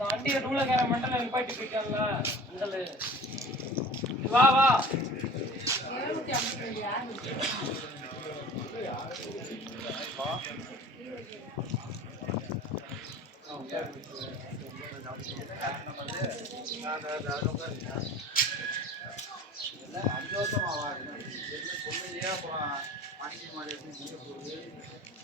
வண்டியை ரூலக்கார மண்டல நிப்பாட்டி போயிட்டாங்களா உங்களு வா வா அஞ்சு வருஷம் ஆவா பொண்ணு அப்புறம் மணிக்கு மாதிரி